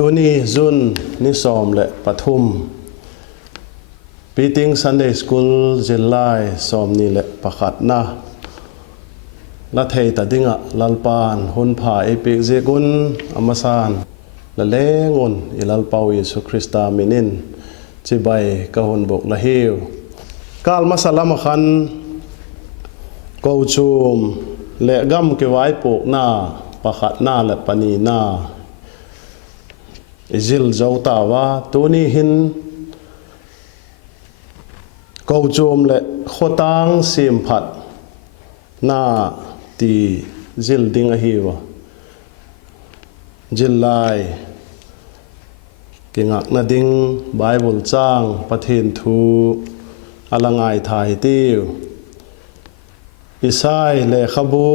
ตัวนี้จุนนิสอมและปฐุมปีติง Sunday School เจลไลสอมนี่และประคัดนะละเทยตัดดิ้งะลัลปานหุนผาเอปิกเจกุนอมสานละเลงุนอิลัลปาวิสุคริสตามินินจิบายกะหุนบกละเฮียวกาลมาสลามขันกูจูมและกัมเกวายปกหน้าประคัดหน้าและปนีหน้าอิจิลเจ้าตาวาตัวนี้หินกูจูมและโคตังสิมผัดหน้าตีจิลดิงอหิวจิลไลเก่งักนาดิงไบเบิลจ้างประเทศทูอลังไงไทยติวอิสายและขบู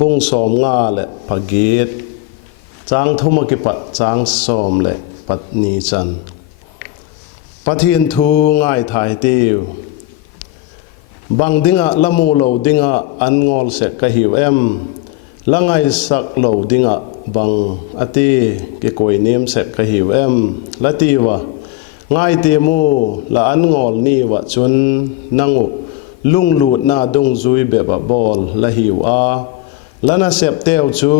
บุงสอมงาและปะเกตจางทุมกิปัดจางสอมและปัดนีจันประเทศทูง่ายไทยติวบางดิ้งะละมูโลดิ้งะอันงอลเสกกะหิวละไงสักโลดิ้งะบางอติเกโกยเนียมเสกกะหิวละตีวะง่ายเตมูละอันงอลนี่วะจนนังลุงหลุดหน้าดงจุยแบบบอลละหิวละน่าเสพเตวจู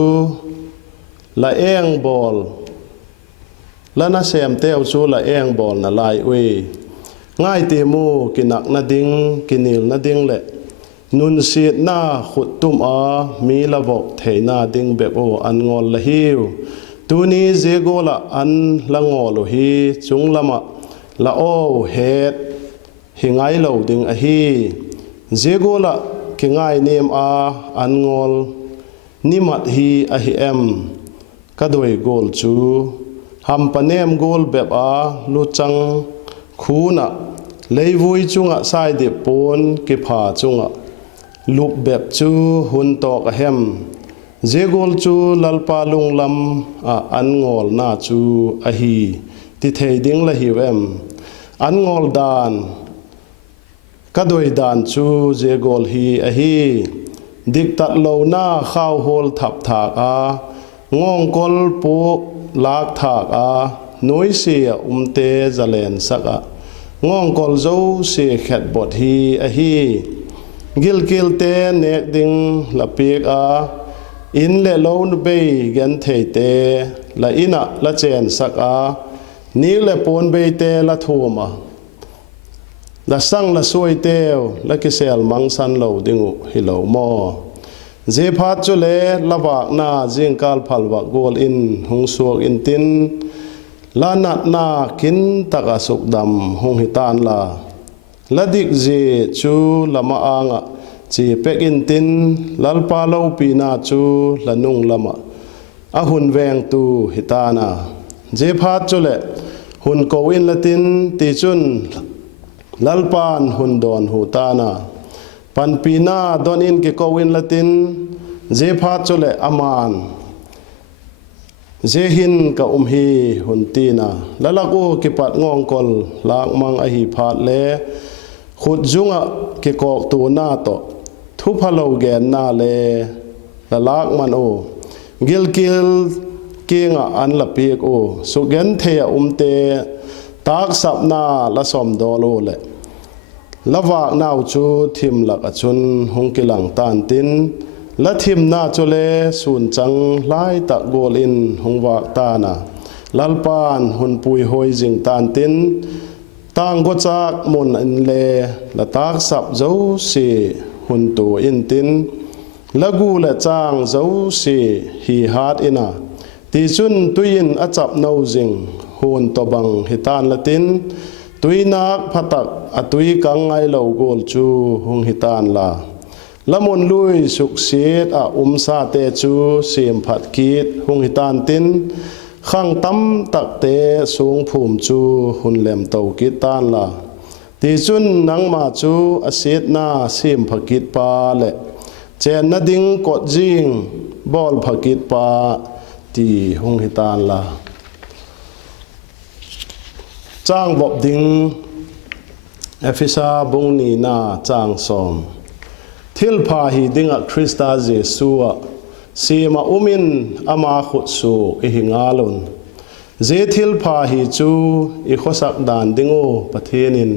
ละเองบอลละน่าเสพเตวจูละเองบอลน่ะลายเวง่ายเตมูกินักนาดิงกินิลนาดิงเละนุนสีดหน้าขุดตุมมีระบบเทนาดิงแบบอันงอลละหิวตัวนี้เจโกละอันละงอลฮีจุงละมะละโอเฮดหิงไงเหลาดิงฮีเจโกละกิง่ายเนมอันงอลนิมัดฮีฮีก็โดยโกลจูฮัมปะเนมโกลแบบลุจังคูนะเลยวุยจุงะสายเดปนกิพาจุงะลุบแบบจูหุนตอกเฮมเจโกลจูลัลปาลุงลำอันงอลนาจูฮีติเทดิงละหิวอันงอลดานก็โดยดานจูเจโกลฮีดิกตัดโลนาข้าวโฮลทับถากงองกลปูลากถากน้อยเสียเตจะเลนสักงองกลเจ้าเสียแขดบดฮีกิลเตเนกดิงละปีกอินเลโลนเบยกันเทเตละอินะละเจนสักนี้เลปนเบยเตละทัวมาละสังละสวยเตวละกิเซลมังสันเหลาดิงูฮิเหลามอเจพัดจุเลละบากนาจิงกาลพัลวะโกลอินหงสวกอินตินลานัดนากินตะกะสุกดำหงหิตานละดิกเจจูละมาอ่างจีเป็กอินตินลัลปาเลาปีนาจูละนุงละมาหุนแวงตูหิตานาเจพัดจุเลหุนโกวินละตินติจุนลัลปานหุนดอนหูตานาปันปีนาดอนอินกิโกวินละตินเจพัดจุเลอามานเจหินกับฮีหุนตีนาละลักกิปัดงองกลลากมังฮีพาดเลขุดจุงกิกอกตัวหน้าโตทุพโลแกนนาเลละลากมันกิลเกียงอันละปีกสุเกนเทียเตตากสับนาละสมดอโลเลละวากนาวจูทิมหลักชุนหงกิลังตานตินละทิมนาจุเลสูนจังไล่ตะโกลินหงวากตานาลัลปานหุนปุยหอยจิงตานตินต่างก็จากมุนอินเลละตากสับเจ้าสีหุนตัวอินตินละกูละจางเจ้าสีฮีฮาดอินาตีจุนตุยินอจับนาวจิงหุนตบังฮิตานละตินตุยนักพัตักตุยกังไงเหลาโกลจูหงหิตานละมุนลุยสุกเสียดซาเตจูเสียมผัดกีดหงหิตานตินข้างตั้มตักเตสูงภูมิจูหุนแหลมเตากิตานตีจุนนังมาจูเสียดนาเสียมผัดกีดปาเละเจนนดิงกดจิงบอลผัดกีดปาตีหงหิตานจ้างบบดิงเอฟิซาบุงนีนาจ้างสมทิลพาฮีดิงคริสตาเจสัว สีมาอุมินอามาขุดสูอิหิงาลุน เจทิลพาหิจูอีข้อสักดานดิงโอประเทศนิน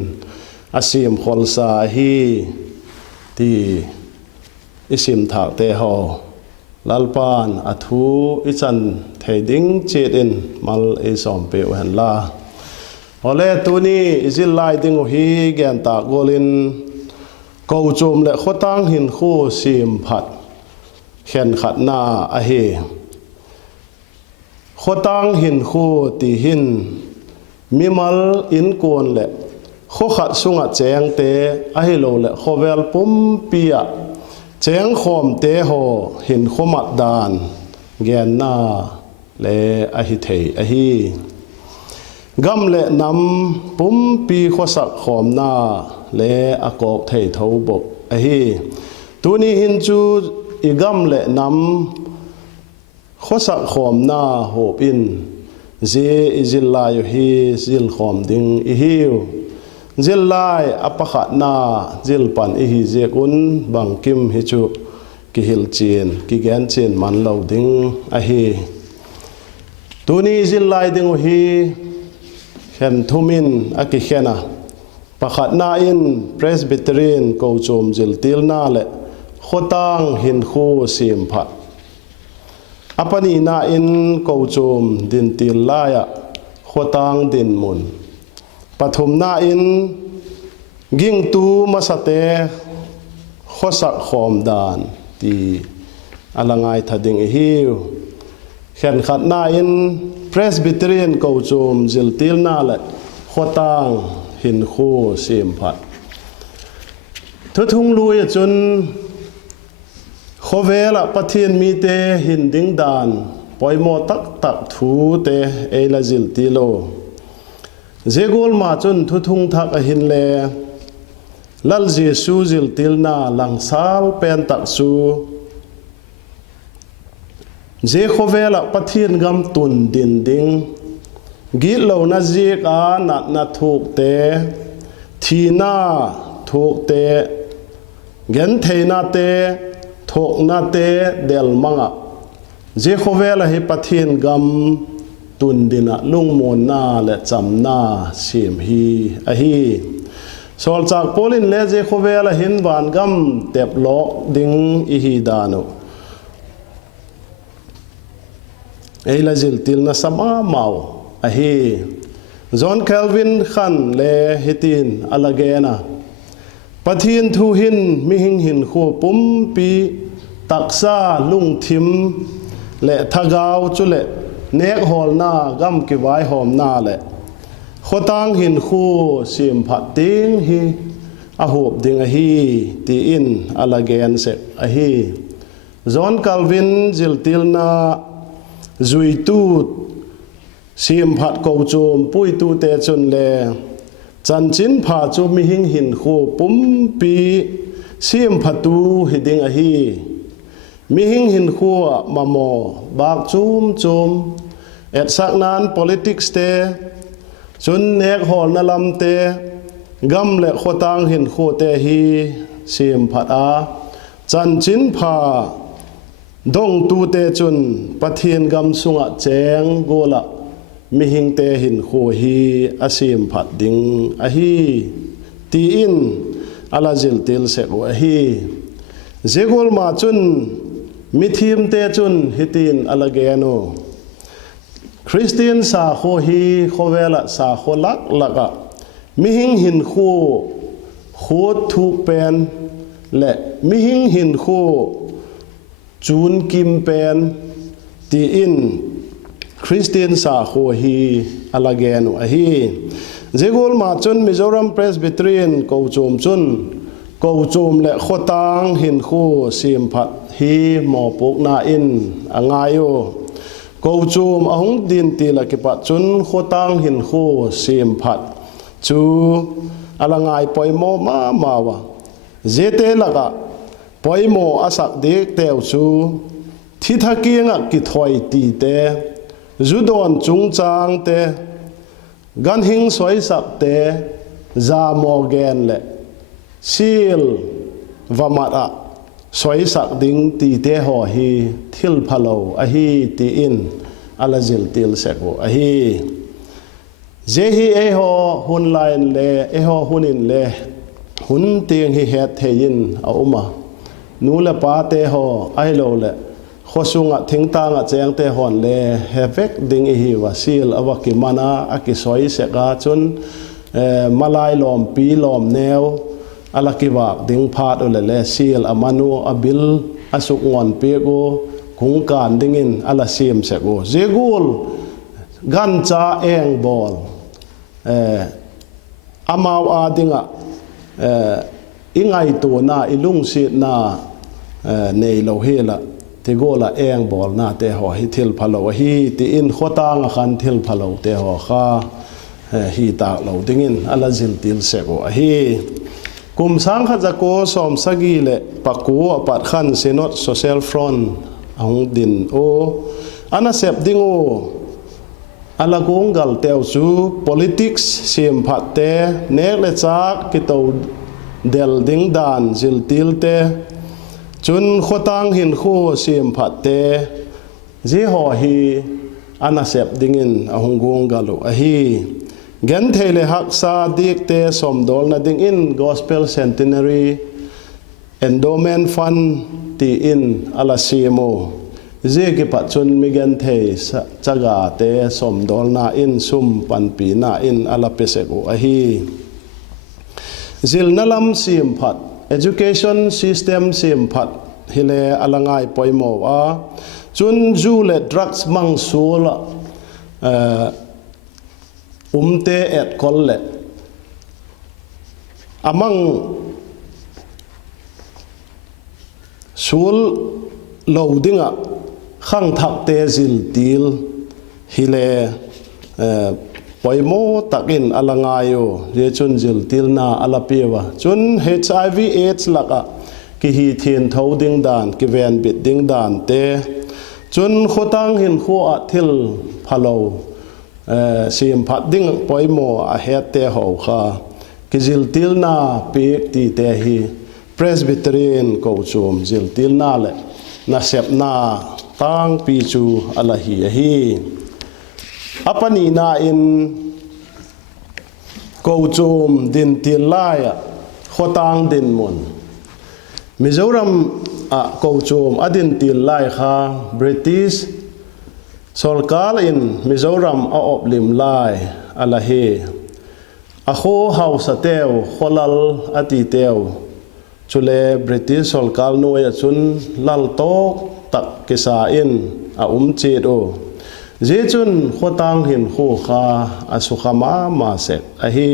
อาเซียมขอลสาฮีที่อิสิมถากเตหอลัลปานอัทูอิจันเทดิงเจดินมัลเอสอมเปวหันลาโอเลตุนีอิจิลไลดิงโอฮีแกนตากโกลินกูโจมและข้อตั้งหินคู่สิมผัดแขนขัดหน้าอเฮข้อตั้งหินคู่ตีหินมิมัลอินโกนและข้อขัดสุงะแจงเตอเฮโลและข้อเวลปุ่มเปียแจงขอมเตหอหินข้อมัดดานแกนหน้าและอหิเทอหิกำและนำปุ่มปีข้อสักขอมหน้าและอากอกเทเทาบกอหิตัวนี้หินจูอีกำและนำข้อสักขอมหน้าโหบินเจอิจิลลายฮีจิลขอมดิงอิฮิวจิลลายอปะขัดหน้าจิลปันอิฮิเจกุนบังกิมฮิจูกิฮิลจีนกิแกนจีนมันเหลาดิงอหิตัวนี้จิลลายดิงฮีเข็นทุมินอากิเขนะปะขัดหน้าอินเพรสบิทรีนกูโจมจิลติลนาเลข้อตั้งหินคู่สิมผัดอปนีนาอินกูโจมดินติลลายข้อตั้งดินมุนปฐมนาอินกิงตูมาสเตข้อสักขอมดานตีอลังไงทัดดิงฮิวเข็นขัดนาอินเพรสบิทรีนกูโจมจิลติลนาเลข้อตั้งหินคู่สิมผัดทุ่งลุยจนขเวลปะเทียนมีเตหินดิ้งดานปอยโมตักตักถูเตเอลาจิลติโลเจโกลมาจนทุ่งทักหินเลลัลเจซูจิลติลนาหลังซาลเป็นตักซูเจขเวลปะเทียนกำตุนดินดิ้งกิโลนาเจกานาถูกเตทีนาถูกเตเกนเทนาเตทกนาเตเดลมังะเจโคเวลให้ปะเทียนกำตุนดินะลุงโมนาและจำนาเสียมฮีอฮีสอลจากโพลินเลเจโคเวลหินวานกำเต็บโลดิงอีฮีดานุเอลาจิลติลนาสมาเมาอฮีจอห์นเคลวินขันเลฮิตินอลาเกนาปะเทียนทูหินมิหิงหินขัวปุ่มปีตักซาลุงทิมและทะกาวจุเลเนกหอลนากำกิไว้หอมนาและขตังหินคูสิมผัดติงฮีอาหูบดิงอฮีตีอินอลาเกนเซอฮีจอห์นเคลวินจิลติลนาจุยตูสิมผัดกูโจมปุยตูเตจนเลจันจินผาจูมิหิงหินคู่ปุ่มปีสิมผัดตูหิดิงอฮีมิหิงหินคู่มาโมบากจูมเอ็ดสักนาน politics เตจนเนกหอลนลำเตกำเละขตังหินคู่เตฮีสิมผัดอาจันจินผาดงตูเตจนปะเทียนกำสุงะแจงโกละมิหิงเตหินโคฮีอาเซียมผัดดิงอฮีตีอินอลาจิลติลเสกอฮีเจโกลมาจุนมิทีมเตจุนฮิตินอลาเกโนคริสเตียนสาโคฮีโคเวละสาโคลักลักะมิหิงหินโคโคทุกเป็นและมิหิงหินโคจูนกิมเป็นตีอินคริสเตียนสาโคฮีอลาเกนอฮีเจโกลมาจุนมิโซรัมเพรสบิทรีนกูโจมจุนกูโจมและขตังหินคู่สิมผัดฮีหมอปุกนาอินอ่างายโยกูโจมอหงดินตีละกิปัดจุนขตังหินคู่สิมผัดจูอลางายปอยโมมาวะเจเตละกะปอยโมอาศักเด็กเตวจูทิทักเกียงกิถอยตีเตจุดอนจุงจางเตกันหิงสวยสักเตจามอเกนเลซีลวามาระสวยสักดิงตีเตหอฮีทิลพะโลอฮีตีอิน ala zil til seko ahi jehi eho hun line le eho hunin le hun tiang hi het thein a uma nu le pa te ho ai lo le khosunga thingtanga cheng te hon le hevek ding hi wasil awaki mana akisoi seka chun malai lom pi lom neo alakiwa ding phat ole le sil amanu abil asuk ngon pe go kung kan dingin ala sim seko zegul gan cha eng bol amaw adinga ingai to na ilung si na nei lo hela te gola eng bol na te ho hi thil phalo hi ti in khota nga khan thil phalo te ho kha hi ta lo dingin ala zil til seko hi kum sang kha jako som sagi le paku apat khan senot social front ang din o ana sep dingo ala gong gal teu chu politics sim phat te nek le chak ki to del ding dan zil til te chun khotang hin khu sim phat te ji ho hi ana sep dingin ahung gong galu a hi gen thele hak sa dik te som dol na ding in gospel centenary endowment fund ti in ala simo je ki pa chun mi gen the chaga te som dol na in sum pan pi na in ala pese ko a hi zil nalam sim phat education system sim phat hile alangai poimo a chun ju le drugs mang sul umte et kol le among sul loadinga khang thak te zil til hile poimo takin alangayo ye chun zil til na alapewa chun HIV AIDS laka ki hi thien tho ding dan ki ven bit ding dan te chun khotang hin khu a thil phalo sim phat ding poimo a het te ho kha ki zil til na pe ti te hi presbyterian ko chum zil til na le na sep na tang pi chu ala hi apani na in ko chum din til lai khotang din mun Mizoram a ko chum adin til lai kha British Solkal in Mizoram a oplim lai ala he a kho house ateu kholal ati teu chule British Solkal no ya chun lal tok tak kisa in a che do je chun khotang hin khu kha asukhama ma se a hi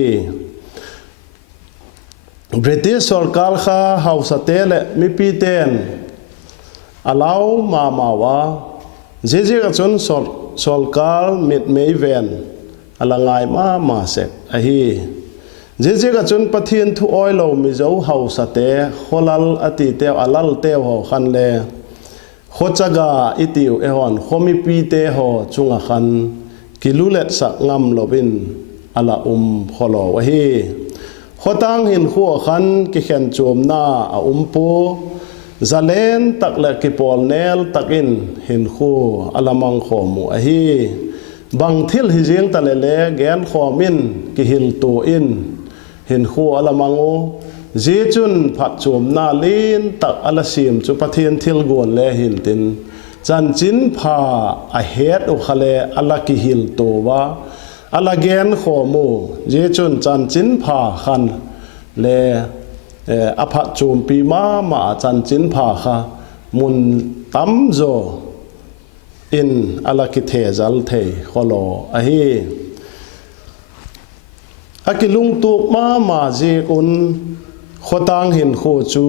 British Solkal kha house atele mi pi ten allow ma wa je ga chun Solkal mit mei ven alangai ma se a hi je ga chun pathian thu oilo mi zo house ate kholal ati te alal te ho khan le khochaga itiu ehon khomi pi te ho chunga khan kilulet sak ngam lovin ala kholo wa hi khotang hin khu khan ki khen chom na a pu zalen takla ki pol nel takin hin khu alamang khomu a hi bang thil hi jeng talele gen khomin ki hil tu in hin khu alamango je chun phat chom na lin tak alasim chu pathian thil gon le hin tin chan chin pha a het u khale ala ki hil to wa ala gen khomu je chun chan chin pha khan le apha chom pi ma chan chin pha kha mun tam zo in ala ki the zal the kholo a hi akilung tu ma je kun khotang hin kho chu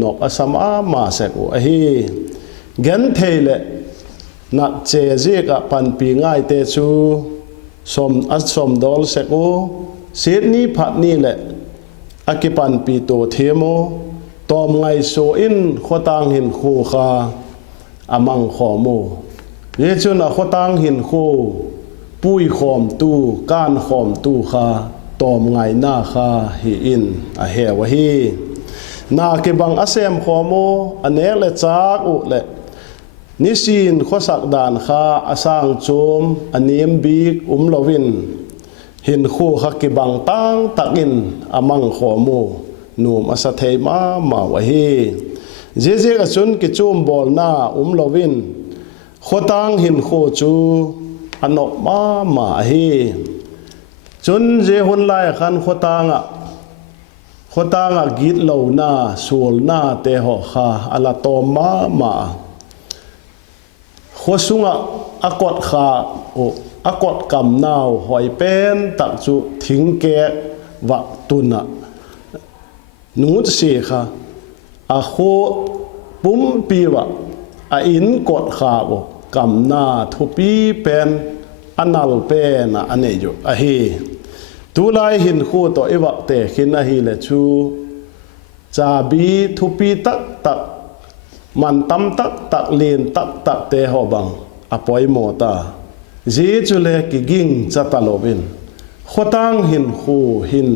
nok asama ma se ko a hi gen theile na che je ka pan pi ngai te chu som dol se ko set ni phat ni le akipan pi to themo tom ngai so in khotang hin kho kha amang khomo ye chun a khotang hin kho pui khom tu kan khom tu kha tom ngai na kha hi in a he wa hi na ke bang asem khomo ane le chak u le นิสินข้อสักดานข้าอาสร้างโจมอันเนียมบีกลวินเห็นคู่ขักกิบังตั้งตักินอามังขอมูนูมอาสเทมามาวะฮีเจเจกจุนกิจุมบอลนาลวินขตังเห็นคู่จูอันอมาฮีจนเจหุนไลขันขตังกิดเหล่านาสูลนาเตหอข้าอัลโตมาขสุงอากดขาอากดกำนาวหอยเป็นตักจุทิ้งแกวักตุนะนูดเสียค่ะอาโคปุ่มปีวะอินกดขาบกำนาทุปีเป็นอันนัลเป็นอันนี้อยู่เฮตุลายหินคู่ตัวอีวักเตขินเฮเลชูจาบีทุปีตักมันตั้มตักเลียนตักเตหอบังอปอยโมตาเจจุเลกิกิงจัตโลบินขตังหินคู่หิน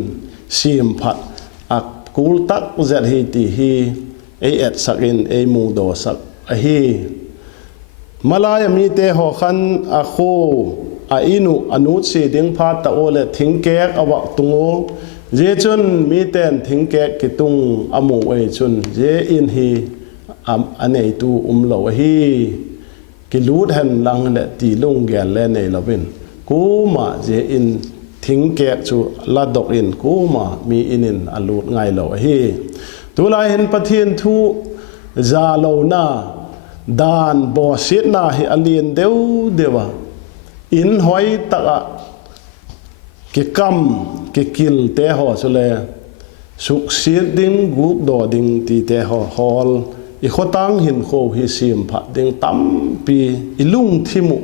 ซีมพัดอักกูลตักเจฮีตีฮีเอ็ดสักอินมูโดสักฮีมาลายมีเตหอขันอาโคอินุอนุสีดิงพาตะโอเลทิ้งแกกอวกตุงโอเจจุนมีเตนทิ้งแกกกิตุงอมูเอจุนเจอินฮีอันนี้ตูเหล่าฮีกิลูดหันลังเลตีลงแกนเลในลาวินกูมาเจอินทิ้งแกจูลาดอกอินกูมามีอินินอลูดไงเหล่าฮีตุลาเห็นปะเทียนทูจาเหล่านาดานบอสิตนาฮิอเลียนเดวะอินหอยตะกิกำกิกิลเตหอสุเลสุกสีดิงกุกดอดิงตีเตหอฮอลอีขตังหินโคฮิซิมผัดดิงตั้มปีอีลุงทิมุ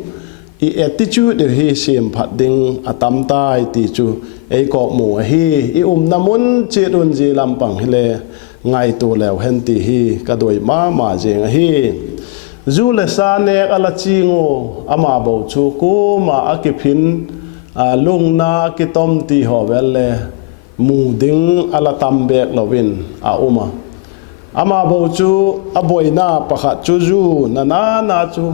อีแอติจูดฮิซิมผัดดิงอตัมตายตีจูไอกอกหมูฮีอีน้ำมุนเจรุนจีลำปังฮิเลไงตัวแล้วเห็นตีฮีกระโดยมาเจงฮีจูเลซาเนกอลจิงโออามาบูชูกูมาอากิพินลุงนากิตอมตีหอเวลเลมูดิงอลตัมเบกลวินอุมาอามาบูชูอบอยนาปะขะจูนาจู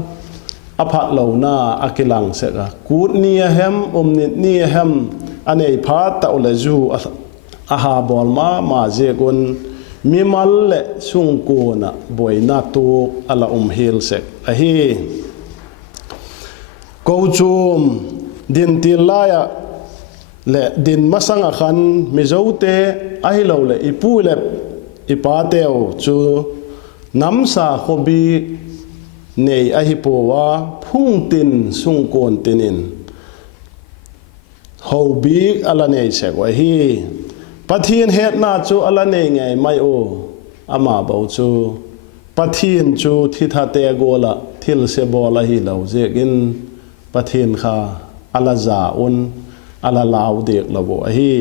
อภัดเหล่านาอากิลังเสกกูดเนียเฮมนิดเนียเฮมอันนี้พาตะอุลจูอาหาบอลมาเจกุนมีมัลเลสุงโกนะบอยนาตูอัลเฮลเซกฮีกูจูมดินติลายะและดินมาสังขันมิจาวเตอหิเลวเลอีปูเลอีปาเตวจูน้ำสาขบีเนยอหิปวาพุ่งตินสุงโกนตินินฮูบีอัลเนยเสกวะฮีปะเทียนเฮ็ดนาจูอัลเนยไงไม่โออามาบ่จูปะเทียนจูทิทาเตโกละทิลเซบอละฮีเลวเจกินปะเทียนข้าอัลซาอุนอัลลาวเด็กละบ่ฮี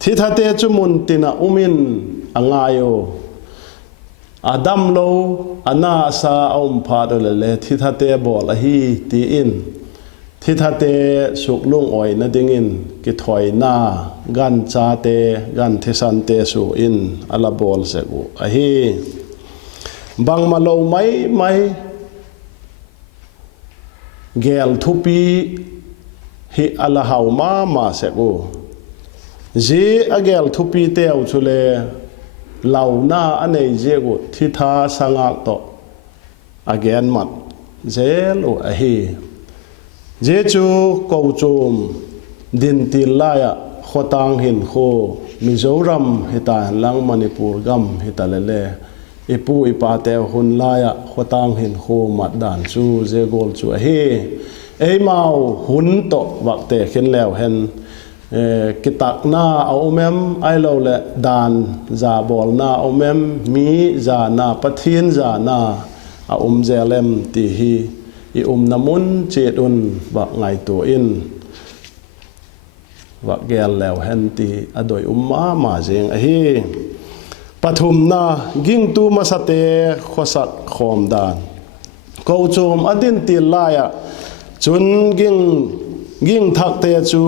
ทิทาเตจุมุนตินะอุมินอังายโออาดัมโลอานาซาอุมพาดเลทิทาเตบอละฮีตีอินทิทาเตสุกลุงอ้อยนะดิงินกิถอยนากันจาเตกันเทสันเตสุอินอัลบอลเสกุอะฮีบังมาโลไม่เกลทุปีฮิอัลฮาวมาเสกุเจอเกลทุปีเตอชุเลเหล่านาอันไหนเจกุทิทาสังอักโตอเกนมัดเจลอะฮีเจจูกูจูมดินติลายะขตังหินโคมิโซรัมฮิตาลังมณิปุรกัมฮิตาเลอีปูอีปาเตวหุนลายะขตังหินโคมัดดานจูเจโกลจูเฮมาหุนโตวักเตขินแล้วเห็นกิตักนาเอาเมมไอเราเลดานจาบอลนาเอาเมมมีจานาปะเทียนจานาเอาเจเลมตีฮีอีน้ำมุนเจดุนบักไงตัวอินวักแกลแล้วเห็นตีอดอยมาเจงฮีปฐุมนายิ่งตูมาสเตขสักขอมดานกูโจมอดินตีลายะจุนยิ่งทักเตจู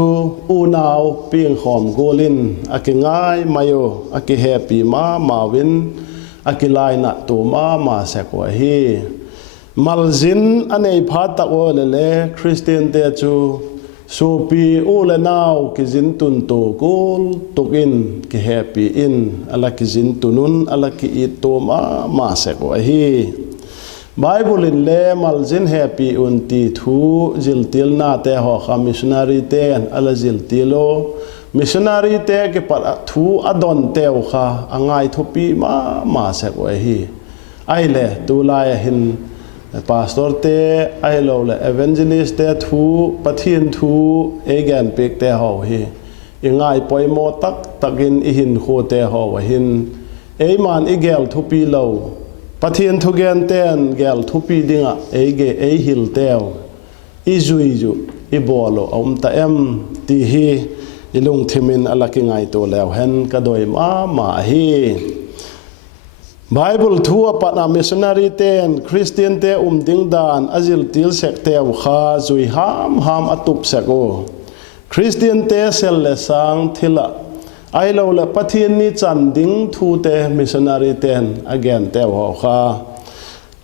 อูนาวเปียงขอมโกลินอากิง่ายมาโยอากิแฮปีมาวินอากิลายนัตัวมาเสกว่าฮี มัลจินอันนี้พาตักโอเลคริสเตียนเตจูสูปีอูเลนาวกิจินตุนโตกูลตุกินกิแฮปปี้อินอัลกิจินตุนุนอัลกิอิตโตมาเสกวะฮีไบเบิลเลมัลจินแฮปปี้อุนตีทูจิลติลนาเตหอคามิชนารีเตนอัลจิลติโลมิชนารีเตกิปัตทูอดอนเตวค่ะอังไงทุปีมาเสกวะฮีไอเลตูลายหินpastor te ai lo le evangelist te thu pathian thu again pek te ho hi ingai poimo takin i hin kho te ho wa hin ei man i gel thu pi lo pathian thu gen ten gel thu pi dinga ege ei hil teo i zui ju i bolo ta em ti hi ilung thimin alaki ngai to lew hen ka doi ma hi Bible thua patna missionary ten Christian te ding dan azil til sek te kha zui ham atup seko Christian te sel le sang thila ai lo le pathian ni chan ding thu te missionary ten again te ho kha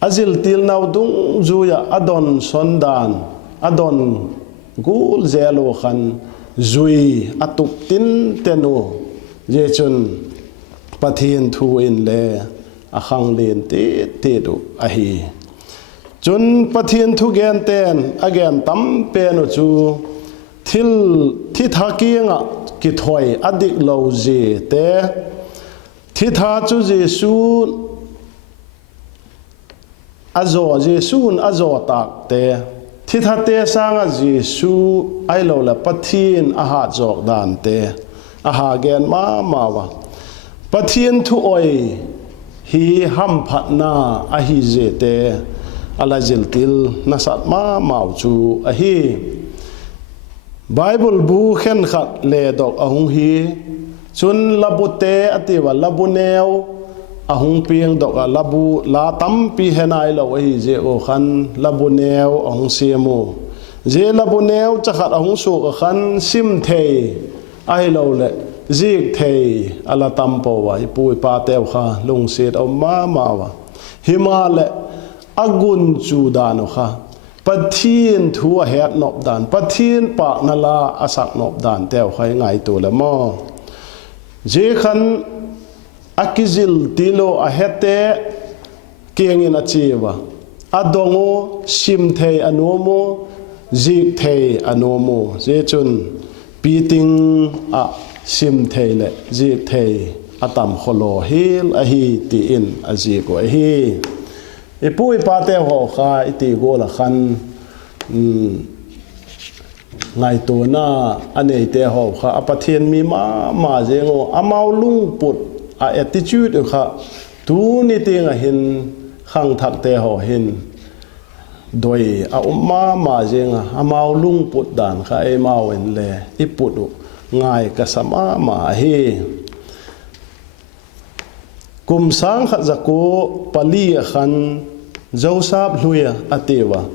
azil til naw dung zuya adon sondan adon gul zelo khan zui atup tin tenu je chun pathian thu in le a khang len te do a hi chun pathian thu gen ten again tam pe no chu thil thi tha kianga ki thoi adik lo je te thi tha chu jesu azo tak te thi tha te sanga jesu ai lo la pathian a ha jok dan te a ha gen ma wa pathian thu oi hi ham phatna a hi zete ala ziltil nasat mau chu a hi Bible bu khen khat le dok ahung hi chun labute atiwa labuneo ahung piang dok labu la tam pi henai lo hi je o khan labuneo ahung siemu je labuneo chakhat ahung su khan sim thei ai lo le zik thei ala tampo wa ipui pa tew kha lung sit o ma wa himale agun chu dano kha pathin thu a het nop dan pathin pa nala asak nop dan tew khai ngai tu le mo je khan akizil tilo a hete kengin a chiwa adongo sim thei anomo zik thei anomo je chun piting a sim thei le ji thei atam kholo hil a hi ti in a ji ko hi e pui pa te ho kha iti go la khan ngai to na anei te ho kha apathian mi ma jengo amau lung put a attitude kha tu ni tinga hin khang thak te ho hin doi a ma jenga amau lung put dan kha e mau en le iputu ngai ka sama ma hi kum sang khat zako pali khan joseph luya atewa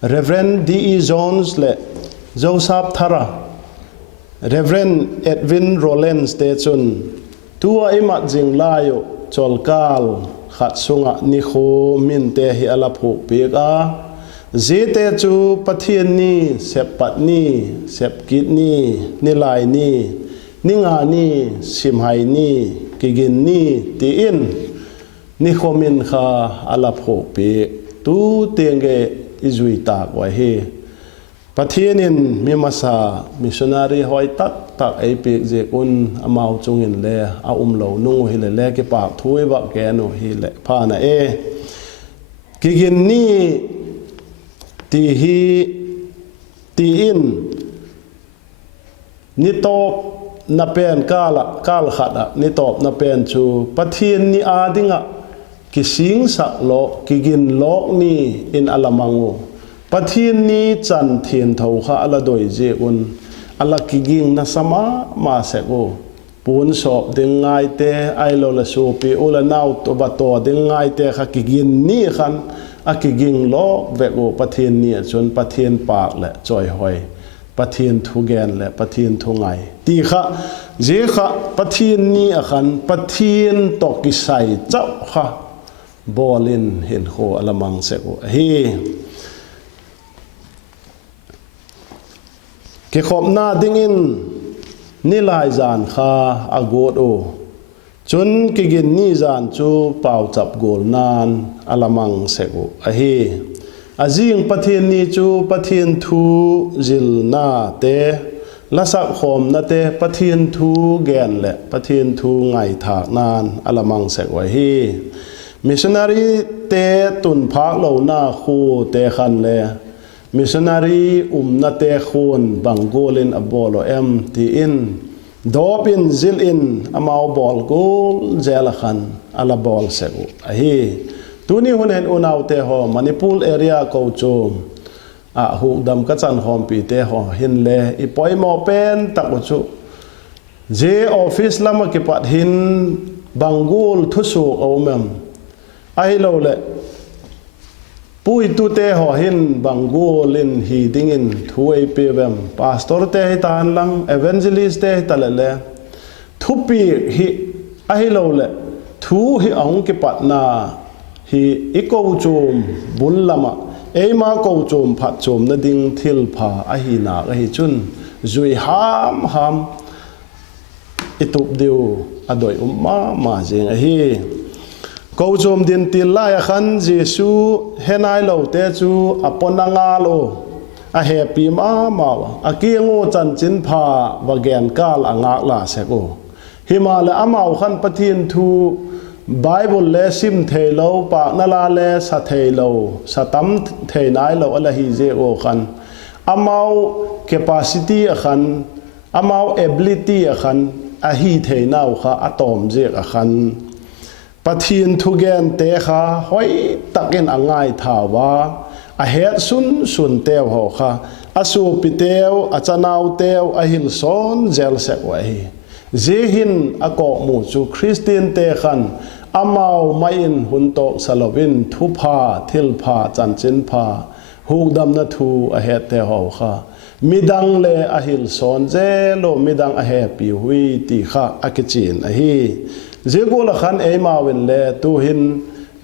reverend de jones le joseph thara reverend edwin rollins te chun tua ima jing layo cholkal khat sunga ni kho min te hi ala phuk peka zete chu pathian ni sepat ni sepkit ni nilai ni ninga ni simhai ni kigin ni ti in ni khomin kha ala phok pe tu tenge izui tak wa he pathianin mimasa missionary hoi tak ai pe je un amau chungin le a lo nu hi le ke pak thui wa ke no hi le pha na e kigin ni ti hi ti in ni top na pen kal khada ni top na pen chu pathian ni adinga ki sing sak lo ki gin lok ni in alamangu pathian ni chan thien tho kha ala doi je un ala ki ging na sama ma se go pun sop ding ngai te ai lo la so pi ola nau to ba to ding ngai te kha ki gin ni khan akiging lo vego pathian ni chon pathian pak le choi hoi pathian thu gen le pathian thu ngai ti kha je kha pathian ni akhan pathian to ki sai chau kha บอลินเห็นโคอละมังเสกฮีเกขอบหน้าดิ้งอินนี่ลายจานข้าอากดโอจนกินนี่จานจูเป่าจับโกลนานอละมังเสกฮีอาจิงปะเทียนนี้จูปะเทียนทูจิลนาเตละสักขมนาเตปะเทียนทูแกนแหละปะเทียนทูไงถากนานอละมังเสกไว้ฮีมิชชันนารีเตตุนพักเหล่าหน้าคูเตขันเลยมิชชันนารีนาเตคูนบังโกลินอับบอลเอ็มทีอินดอปินซิลอินอามาวบอลโกลเจลขันอลาบอลเสกฮีตัวนี้หุ่นเห็นอุณาวเตหอมันิพูลเอเรียกูโจมหูดำกัจจันหอมปีเตหอหินเลอีปอยมอเป็นตักอุจุเจออฟฟิศละมาเก็บปัดหินบังโกลทุสุเอาเมมไอ้เราเลยปุยตุเตหอหินบังโกลินฮีดิงินทุยเปเวมพาสตอร์เตหิตานลังเอเวนเจลิสเตหิตาเลทุปีฮีไอ้เราเลยทุฮีอ่างเก็บปัดนาฮีอีโกวโจมบุลละมาเอมาโกวโจมผัดโจมนั่นดิ่งทิลพาไอ้ฮีนาไอ้ฮีจุนจุยหามอิตุบดิวอดอยมาเจงไอ้ฮีกูจมดินติลไลขันเยซูเฮนายโลเตจูอปนังอาโลอาเฮปีมาวอากีงูจันจินพาวแกนกาลอ่างลาเสกโอฮิมาเลอมาวขันปะทินทูไบเบิลเลซิมเทโลปากนาลาเลสะเทโลสะตัมเทนายโลอะไรฮิเจโอขันอมาวแคปาซิตี้ขันอมาวเอเบลิตี้ขันอาฮีเทนาวค่ะอะตอมเจขันปะทีนทุเกนเตค่ะห้อยตักเงินอ่างไงถาวาอาเหตุสุนเตวหอค่ะอาสูปิเตวอาจานาวเตวอาหิลซอนเจลเซกไว้เจหินอากอกมูจูคริสเตียนเตขันอามาวไม่อินหุนโตสลวินทุพาทิลพาจันจินพาหูดำนัทูอาเหตุเตหอค่ะมิดังเลอาหิลซอนเจโลมิดังอาเหปีหุยตีค่ะอากิจินอาฮีเจ้ากูละขันเอมาวินเล่ตูหิน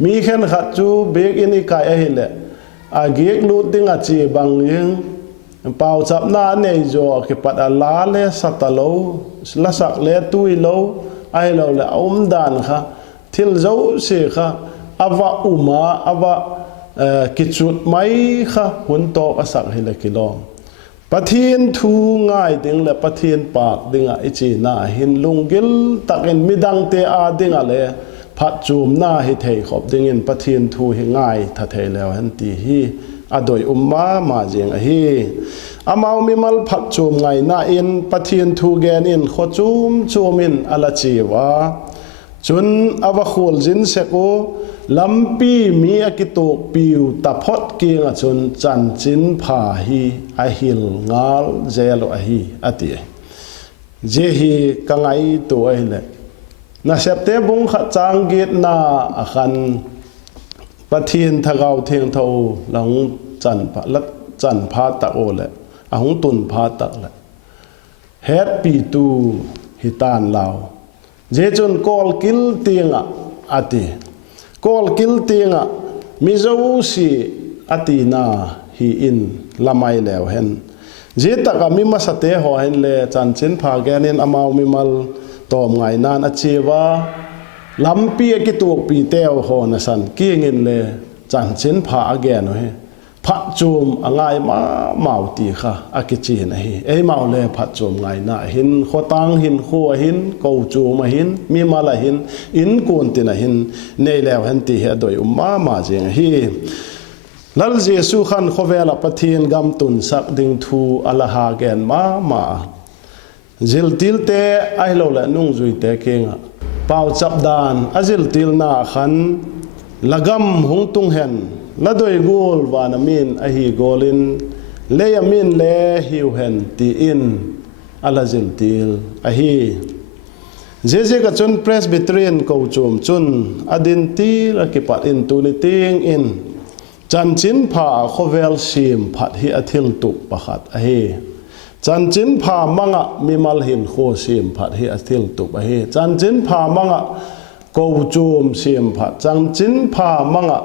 มีแค่ขัดจูเบกอินิกายเอหิเล่อาเกกลูติงอาจีบังยิงเป่าจับหน้าเนยจ่อคิปัดอาลาเล่สัตโลละสักเล่ตุยโลไอโลเล่อุมดานค่ะทิลเจ้าเสียค่ะอาวะอุมาอาวะกิจุดไม่ค่ะหุ่นโตอสักหิเลกิโลปะเทียนทูง่ายดิ่งและปะเทียนปากดิ่งไอจีน่าหินลุงกิลตักอินมิดังเตอาดิ่งอะไรพัดจูมหน้าให้เทขอบดิ่งอินปะเทียนทูให้ง่ายถ้าเทแล้วหันตีฮีอดอยมาเจียงฮีอามาวมิมัลพัดจูมไงน่าอินปะเทียนทูแกนอินขจูมอินอลาจีวาจนอวขูลจินเสกโอลำปีมีอกิโตปิวตะพดเกียงจนจันจินพาฮีอหิลงาลเจลอฮีอติเจฮีกังไอตัวไอเลน่าเสพเตบุงขจังกิดนาอคันปะทีนทะเกาเทียงเท่าหลังจันพาลัดจันพาตะโอเลอาหงตุนพาตะเลเฮ็ดปีตูฮิตานลาวเจจนกอลกิลเตียงอติกอลกิลเตียงมิจาวสีอตินาฮีอินละไม่แล้วเห็นเจตักมิมาสเตหอเห็นเลจันเชนพาแกนินอามาวมิมัลตอมไงนานอชีวาลำปีกิตัวปีเตวหอนสันกี้เงินเลจันเชนพาแกนเฮพัดจูมง่ายมาาวตีค่ะอากิจีนะฮีเอ้มาเลพัดจูมไงนะหินขตังหินขัวหินกูจูมาหินมีมาละหินอินกุนตินะหินในแล้วหันตีเหดอยมาเจงฮีลัลเยซูขันขเวลปะเทียนกำตุนสักดิ่งทูอัลฮาแกนมาจิลติลเตไอโลละนุ่งจุยเตเกงเป่าจับดานอจิลติลนาขันละกำหงตุงเห็นละโดยกูลวานามินอหิโกลินเลยามินเลหิวเห็นตีอินอัลจิลติลอหิเจกับจนเพรสบิทรีนกูจุมจุนอดินตีละกิปัดอินตูนิติงอินจันจินพาโคเวลซิมพัดฮิอทิลตุปะขัดอหิจันจินพามังะมิมัลหินโคซิมพัดฮิอทิลตุปะหิจันจินพามังะ câu chùm xiêm phạt chẳng chính phá manga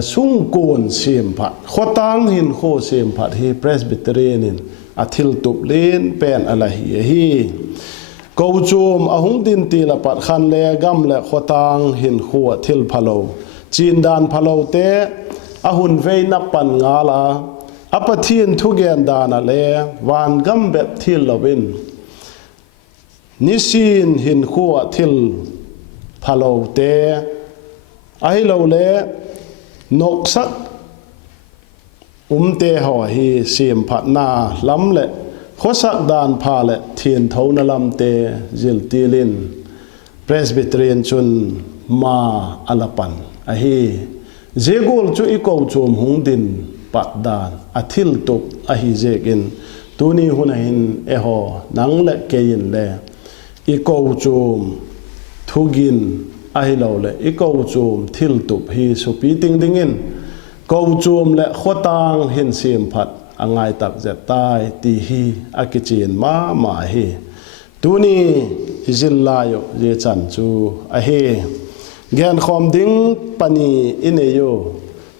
sung cồn xiêm phạt khó tăng hin khô xiêm phạt hi Presbyterian athil tup lên pen ala hi câu chùm ahung tin ti la pat khan le gam le khó tăng hin khô athil phalo chin dan phalo te ahun vei na pan nga la apathin thu gen dana le van gam bet thil lovin nisin hin khua thil phalo te ai lo le nok sak te ho hi sim phat na lam le khosak dan pha le thien tho na lam te zil tilin Presbyterian chun ma alapan a hi zegol chu iko chum hung din pat dan athil tuk a hi zegin tuni hunahin eho nang le kein le iko chum thugin ai lo le iko chum thil tup hi supi ting dingin ko chum le khotang hin sim phat angai tak je tai ti hi akichin ma hi tuni izillayo je chan chu a he gen khom ding pani ineyo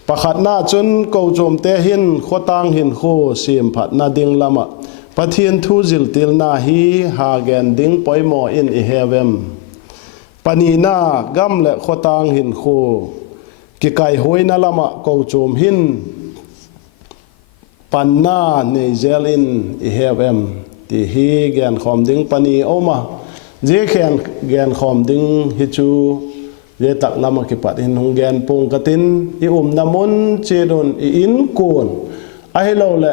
pakhat na chun ko chum te hin khotang hin kho sim phat na ding lama pathian thu zil til na hi ha gen ding poimo in I hevem pani na gam le khotang hin kho ki kai hoina lama ko chum hin pan na ne zel in I hevem ti hi gen khom ding pani oma je khen gen khom ding hi chu je tak lama ki pat hin hung gen pung katin I namun chedon I in kon ai lo le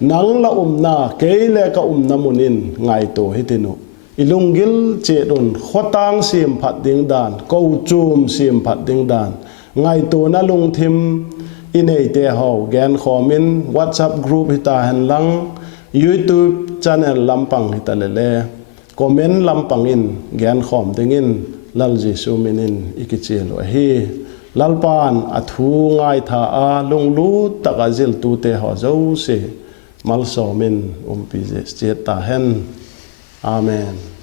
nang la na keile ka namunin ngai to hitinu ilungil chedon khotang sim phat ding dan ko chum sim phat ding dan ngai to na lung thim inei te ho gen khomin WhatsApp group hita han lang YouTube channel lampang hita le comment lampang in gen khom dingin lal Jesu minin ikichelo hi lalpan athu ngai tha a lung lu takazil tu te ho zo se mal so min pi je ta hen amen.